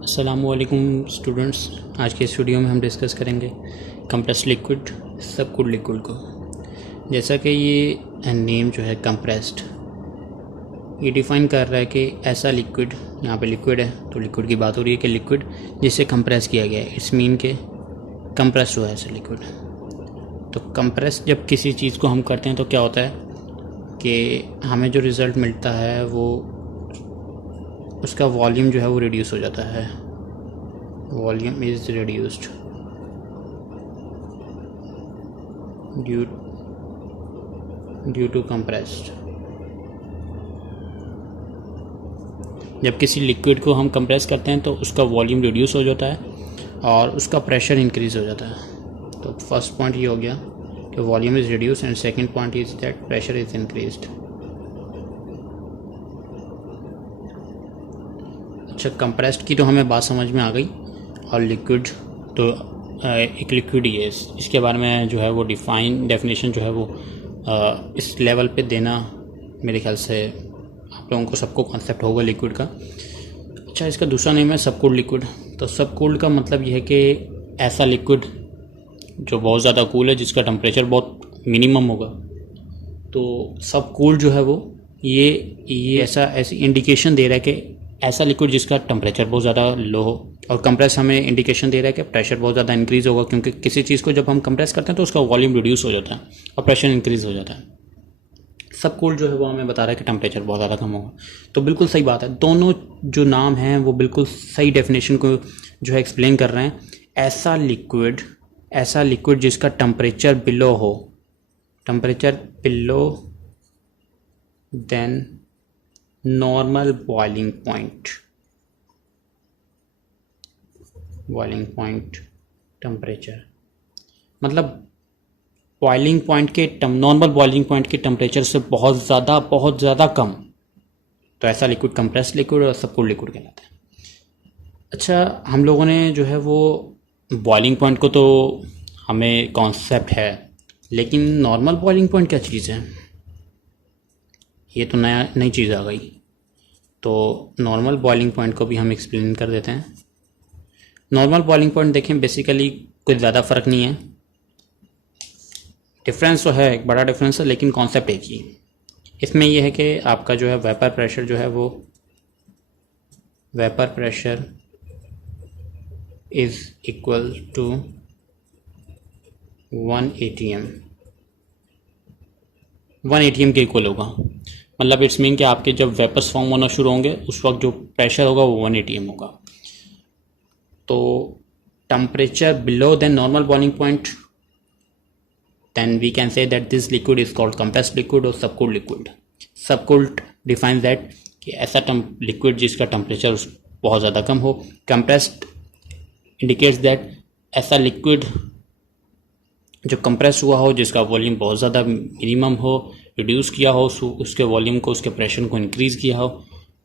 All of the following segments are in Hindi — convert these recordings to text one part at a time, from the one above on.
अस्सलामुअलैकुम स्टूडेंट्स। आज के इस वीडियो में हम डिस्कस करेंगे कंप्रेस्ड लिक्विड सबकूल्ड लिक्विड को। जैसा कि ये नेम जो है कंप्रेस्ड, ये डिफ़ाइन कर रहा है कि ऐसा लिक्विड, यहाँ पे लिक्विड है तो लिक्विड की बात हो रही है कि लिक्विड जिसे कंप्रेस किया गया है, इट्स मीन के कंप्रेस हुआ है ऐसा लिक्विड। तो कंप्रेस जब किसी चीज़ को हम करते हैं तो क्या होता है कि हमें जो रिज़ल्ट मिलता है वो उसका वॉल्यूम जो है वो रिड्यूस हो जाता है। Volume is reduced due to compressed. जब किसी लिक्विड को हम कंप्रेस करते हैं तो उसका वॉल्यूम रिड्यूस हो जाता है और उसका प्रेशर इंक्रीज़ हो जाता है। तो फर्स्ट पॉइंट ये हो गया कि volume is reduce and second point is that pressure is increased. अच्छा, कंप्रेस्ड की तो हमें बात समझ में आ गई, और लिक्विड तो एक लिक्विड ही है। इसके बारे में जो है वो डेफिनेशन जो है वो इस लेवल पे देना मेरे ख्याल से आप लोगों को सबको कॉन्सेप्ट होगा लिक्विड का। अच्छा, इसका दूसरा नेम है सबकूल्ड लिक्विड। तो सबकूल्ड का मतलब ये है कि ऐसा लिक्विड जो बहुत ज़्यादा कूल है, जिसका टेम्परेचर बहुत मिनिमम होगा। तो सबकूल्ड जो है वो ये ऐसी इंडिकेशन दे रहा है कि ऐसा लिक्विड जिसका टेम्परेचर बहुत ज़्यादा लो हो, और कंप्रेस हमें इंडिकेशन दे रहा है कि प्रेशर बहुत ज़्यादा इंक्रीज़ होगा, क्योंकि किसी चीज़ को जब हम कंप्रेस करते हैं तो उसका वॉल्यूम रिड्यूस हो जाता है और प्रेशर इंक्रीज़ हो जाता है। सबकूल्ड जो है वो हमें बता रहा है कि टेम्परेचर बहुत ज़्यादा कम होगा। तो बिल्कुल सही बात है, दोनों जो नाम हैं वो बिल्कुल सही डेफिनेशन को जो है एक्सप्लेन कर रहे हैं। ऐसा लिक्विड जिसका टेम्परेचर बिलो हो, temperature below then normal boiling point temperature, मतलब बॉइलिंग पॉइंट के नॉर्मल बॉइलिंग पॉइंट के टेम्परेचर से बहुत ज़्यादा कम, तो ऐसा लिक्विड कंप्रेस्ड लिक्विड और सबकूल्ड लिक्विड कहलाता है। अच्छा, हम लोगों ने जो है वो बॉइलिंग पॉइंट को तो हमें कॉन्सेप्ट है, लेकिन नॉर्मल बॉइलिंग पॉइंट क्या चीज़ है, ये तो नई चीज़ आ गई। तो नॉर्मल बॉइलिंग पॉइंट को भी हम एक्सप्लेन कर देते हैं। नॉर्मल बॉइलिंग पॉइंट देखें, बेसिकली कुछ ज़्यादा फ़र्क नहीं है, डिफरेंस तो है, एक बड़ा डिफरेंस है, लेकिन कॉन्सेप्ट एक ही। इसमें यह है कि आपका जो है वेपर प्रेशर जो है वो vapour pressure is equal to 1 atm, 1 atm के इक्वल होगा। मतलब इट्स मीन कि आपके जब वेपर्स फॉर्म होना शुरू होंगे उस वक्त जो प्रेशर होगा वो 1 atm होगा। तो temperature below then normal boiling point, then we can say that this liquid is called compressed liquid or subcooled liquid. Subcooled defines that कि ऐसा लिक्विड जिसका टेम्परेचर बहुत ज़्यादा कम हो। कंप्रेस्ड इंडिकेट्स दैट ऐसा लिक्विड जो कंप्रेस हुआ हो, जिसका वॉल्यूम बहुत ज़्यादा मिनिमम हो, रिड्यूस किया हो उसके वॉल्यूम को, उसके प्रेशर को इंक्रीज़ किया हो,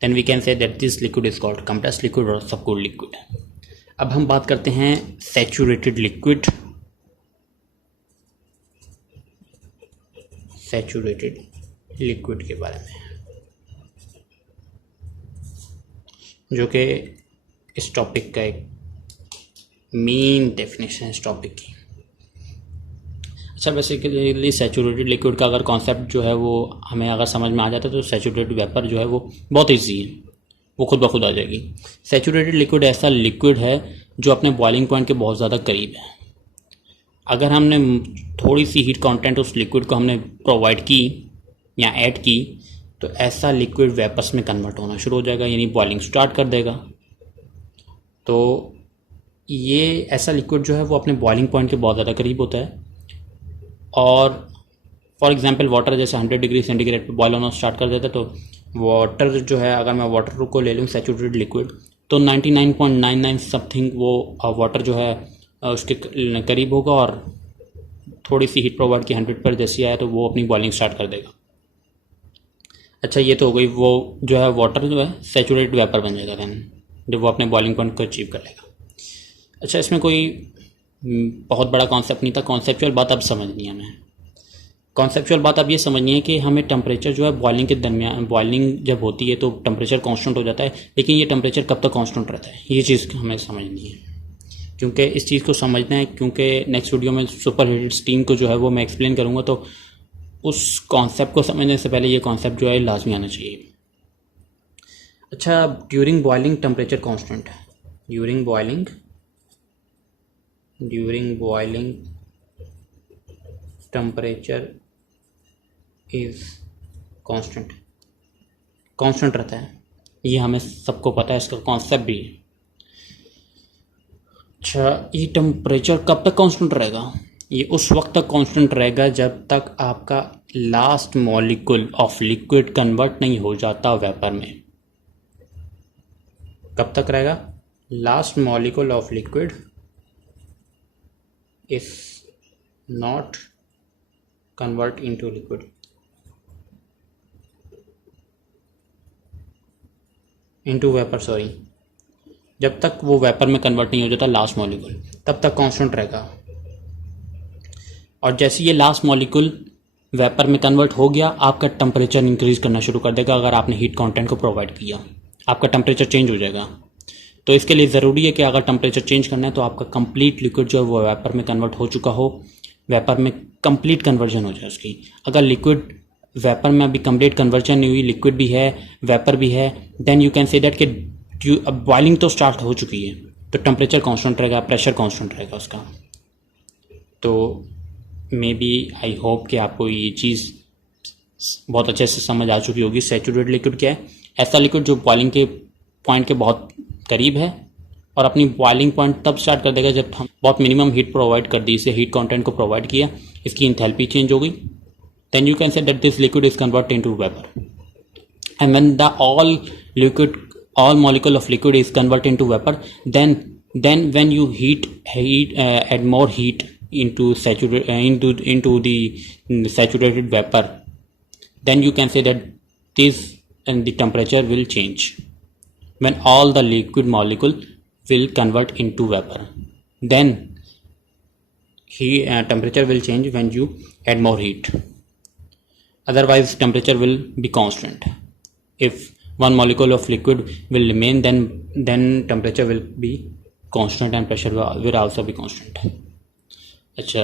then we can say that this liquid is called compressed liquid और सबकूल्ड लिक्विड। अब हम बात करते हैं सैचुरेटेड लिक्विड, सैचुरेटेड लिक्विड के बारे में, जो कि इस टॉपिक का एक मेन डेफिनेशन है इस टॉपिक की। अच्छा, बेसिकली सैचुरेटेड लिक्विड का अगर कॉन्सेप्ट जो है वो हमें अगर समझ में आ जाता है तो सैचुरेटेड वेपर जो है वो बहुत ईजी है, वो खुद ब खुद आ जाएगी। सैचुरेटेड लिक्विड ऐसा लिक्विड है जो अपने बॉइलिंग पॉइंट के बहुत ज़्यादा करीब है। अगर हमने थोड़ी सी हीट कंटेंट उस लिक्विड को हमने प्रोवाइड की या ऐड की, तो ऐसा लिक्विड वेपर्स में कन्वर्ट होना शुरू हो जाएगा, यानी बॉइलिंग स्टार्ट कर देगा। तो ये ऐसा लिक्विड जो है वो अपने बॉइलिंग पॉइंट के बहुत ज़्यादा करीब होता है। और फॉर एग्जांपल वाटर जैसे 100 डिग्री सेंटीग्रेड पे बॉयल होना स्टार्ट कर देता है, तो वाटर जो है, अगर मैं वाटर को ले लूँ सैचुरेटेड लिक्विड, तो 99.99 समथिंग वो वाटर जो है उसके करीब होगा, और थोड़ी सी हीट प्रोवाइड की 100 पर जैसी आया तो वो अपनी बॉइलिंग स्टार्ट कर देगा। अच्छा, ये तो हो गई, वो जो है वाटर जो है सैचुरेटेड वेपर बन जाएगा देन, जब वो अपने बॉइलिंग पॉइंट को अचीव कर लेगा। अच्छा, इसमें कोई बहुत बड़ा कॉन्सेप्ट नहीं था, कॉन्सेप्चुअल बात अब समझनी है हमें कॉन्सेप्चुअल बात अब ये समझनी है कि हमें टेम्परेचर जो है बॉइलिंग के दरमियान, बॉइलिंग जब होती है तो टेम्परेचर कांस्टेंट हो जाता है, लेकिन ये टेम्परेचर कब तक कांस्टेंट रहता है, ये चीज़ हमें समझनी है। क्योंकि इस चीज़ को समझना है, क्योंकि नेक्स्ट वीडियो में सुपर हीटेड स्टीम को जो है वो मैं एक्सप्लेन करूँगा, तो उस कॉन्सेप्ट को समझने से पहले ये कॉन्सेप्ट जो है लाजमी आना चाहिए। अच्छा, during boiling temperature constant, during boiling temperature is constant रहता है, ये हमें सबको पता है, इसका कॉन्सेप्ट भी है। अच्छा, ये टेम्परेचर कब तक कांस्टेंट रहेगा? ये उस वक्त तक कांस्टेंट रहेगा जब तक आपका last molecule of liquid convert नहीं हो जाता वेपर में। कब तक रहेगा? Last molecule of liquid is not convert into liquid, into vapour, sorry, जब तक वो वेपर में कन्वर्ट नहीं हो जाता लास्ट मॉलिक्यूल, तब तक कांस्टेंट रहेगा। और जैसे ये लास्ट मॉलिक्यूल वेपर में कन्वर्ट हो गया, आपका टेम्परेचर इंक्रीज करना शुरू कर देगा। अगर आपने हीट कंटेंट को प्रोवाइड किया, आपका टेम्परेचर चेंज हो जाएगा। तो इसके लिए ज़रूरी है कि अगर टेम्परेचर चेंज करना है तो आपका कंप्लीट लिक्विड जो है वो वेपर में कन्वर्ट हो चुका हो, वेपर में कंप्लीट कन्वर्जन हो जाए उसकी। अगर लिक्विड वेपर में अभी कंप्लीट कन्वर्जन नहीं हुई, लिक्विड भी है वेपर भी है, then you can say that कि अब बॉइलिंग तो स्टार्ट हो चुकी है, तो टेम्परेचर कांस्टेंट रहेगा, प्रेशर कांस्टेंट रहेगा उसका। तो मे बी आई होप कि आपको ये चीज़ बहुत अच्छे से समझ आ चुकी होगी। सैचुरेटेड लिक्विड क्या है? ऐसा लिक्विड जो बॉइलिंग के पॉइंट के बहुत करीब है और अपनी बॉइलिंग पॉइंट तब स्टार्ट कर देगा जब हम बहुत मिनिमम हीट प्रोवाइड कर दी, इसे हीट कंटेंट को प्रोवाइड किया, इसकी इंथैल्पी चेंज हो गई, then you can say that this liquid is convert into vapour. And when the all molecule of liquid is converted into vapor, then when you add more heat into the saturated vapor, then you can say that this and the temperature will change when all the liquid molecule will convert into vapor. Then temperature will change when you add more heat. Otherwise temperature will be constant. If one molecule of liquid will remain, then temperature will be constant and pressure will also be constant. अच्छा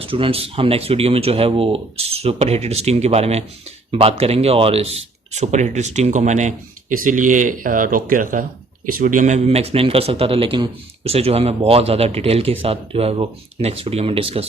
स्टूडेंट्स, हम नेक्स्ट वीडियो में जो है वो सुपर हीटेड स्टीम के बारे में बात करेंगे। और इस सुपर हीटेड स्टीम को मैंने इसीलिए रोक के रखा। इस वीडियो में भी मैं एक्सप्लेन कर सकता था, लेकिन उसे जो है मैं बहुत ज़्यादा डिटेल के साथ जो है वो नेक्स्ट वीडियो में डिस्कस